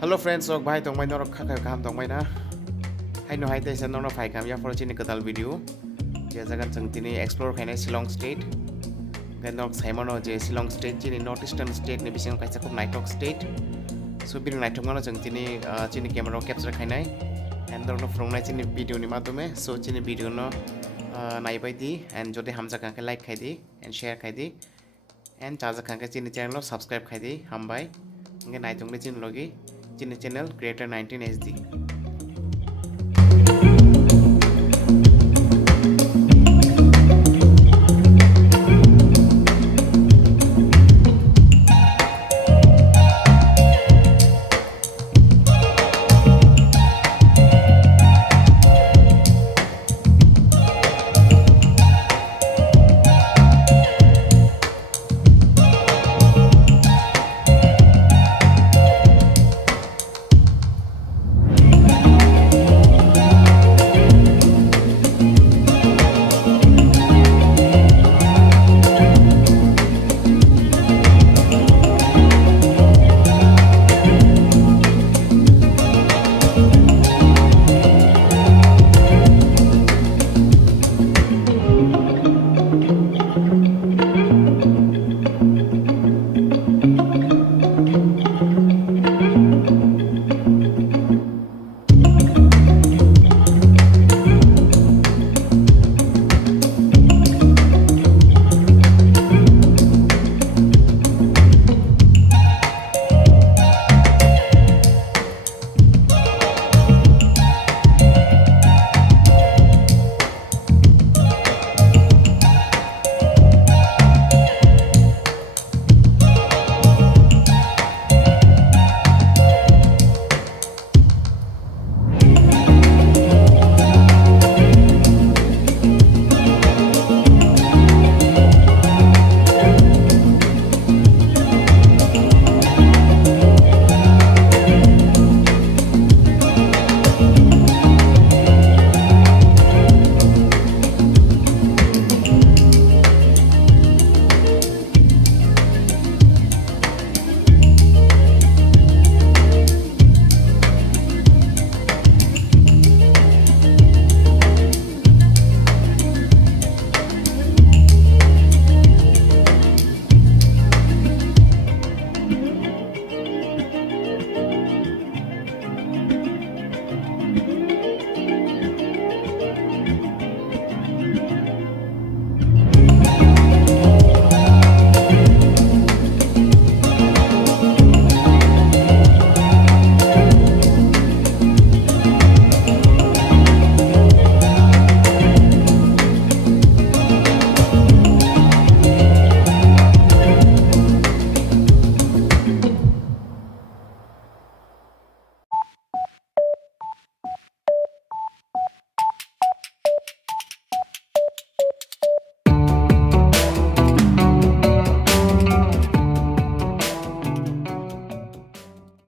Hello friends, ok bhai tong mai norok khakai kam tong mai na. Hai no hai te san norok phai kam ya for chini katal video. Je jagan chang tini explore khainai Shilong state. Gan norok saimono je Shilong state chini northeastern state ni bising kaisa khub naitok state. So bir naitok mano chang tini chini camera capture khainai. And norok phrongnai chini video ni madome. So chini video no naibai di and jodi hamja kanke like khai di and share khai di. And chaja kanke chini channel subscribe khai di hambai. Nge naitok ni chini logi chini channel creator 19 HD.